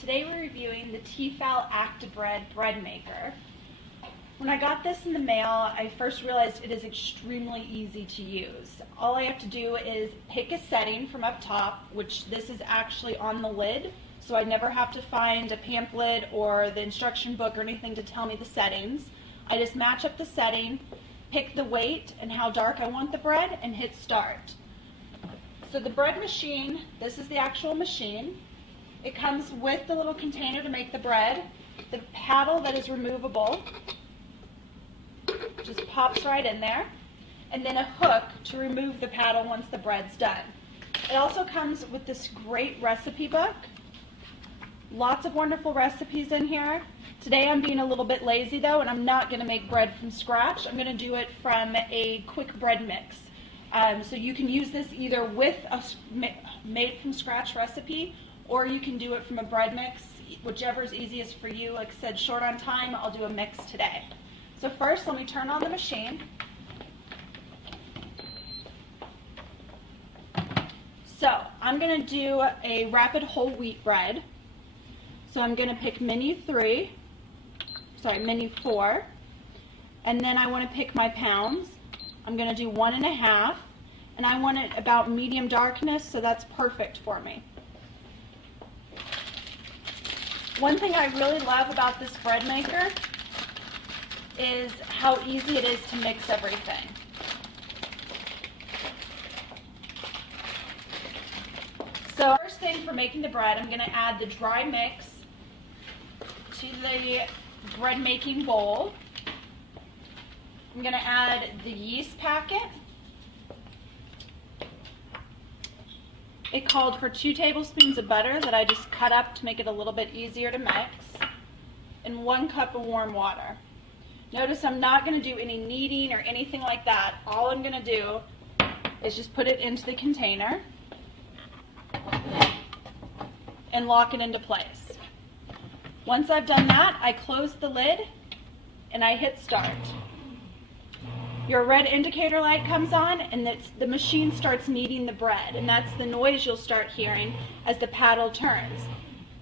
Today we're reviewing the T-fal Bread Bread Maker. When I got this in the mail, I first realized it is extremely easy to use. All I have to do is pick a setting from up top, which this is actually on the lid, so I never have to find a pamphlet or the instruction book or anything to tell me the settings. I just match up the setting, pick the weight and how dark I want the bread, and hit start. So the bread machine, this is the actual machine. It comes with the little container to make the bread, the paddle that is removable, just pops right in there, and then a hook to remove the paddle once the bread's done. It also comes with this great recipe book. Lots of wonderful recipes in here. Today I'm being a little bit lazy though, and I'm not going to make bread from scratch. I'm going to do it from a quick bread mix. So you can use this either with a made from scratch recipe, or you can do it from a bread mix, whichever is easiest for you. Like I said, short on time, I'll do a mix today. So first, let me turn on the machine. So I'm going to do a rapid whole wheat bread. So I'm going to pick menu 4, and then I want to pick my pounds. I'm going to do 1.5, and I want it about medium darkness, so that's perfect for me. One thing I really love about this bread maker is how easy it is to mix everything. So first thing for making the bread, I'm going to add the dry mix to the bread making bowl. I'm going to add the yeast packet. It called for 2 tablespoons of butter that I just cut up to make it a little bit easier to mix, and 1 cup of warm water. Notice I'm not going to do any kneading or anything like that. All I'm going to do is just put it into the container and lock it into place. Once I've done that, I close the lid and I hit start. Your red indicator light comes on, and the machine starts kneading the bread, and that's the noise you'll start hearing as the paddle turns.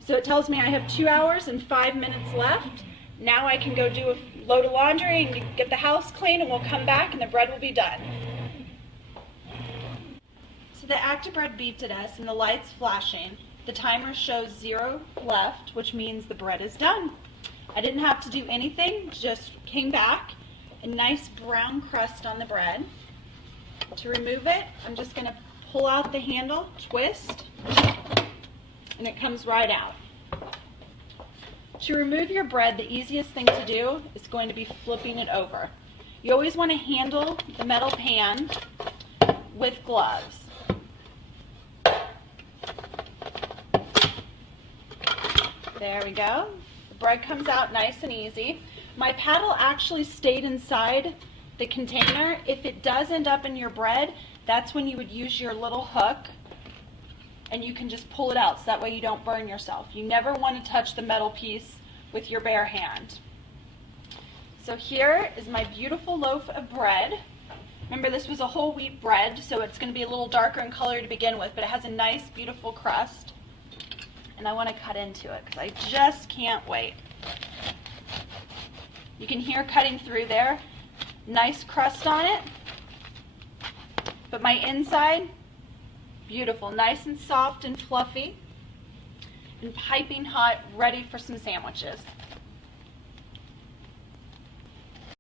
So it tells me I have 2 hours and 5 minutes left. Now I can go do a load of laundry and get the house clean, and we'll come back and the bread will be done. So the ActiBread beeped at us and the light's flashing. The timer shows 0 left, which means the bread is done. I didn't have to do anything, just came back. A nice brown crust on the bread. To remove it, I'm just going to pull out the handle, twist, and it comes right out. To remove your bread, the easiest thing to do is going to be flipping it over. You always want to handle the metal pan with gloves. There we go. The bread comes out nice and easy. My paddle actually stayed inside the container. If it does end up in your bread, that's when you would use your little hook, and you can just pull it out, so that way you don't burn yourself. You never want to touch the metal piece with your bare hand. So here is my beautiful loaf of bread. Remember, this was a whole wheat bread, so it's going to be a little darker in color to begin with, but it has a nice, beautiful crust. And I want to cut into it because I just can't wait. You can hear cutting through there. Nice crust on it. But my inside, beautiful, nice and soft and fluffy, and piping hot, ready for some sandwiches.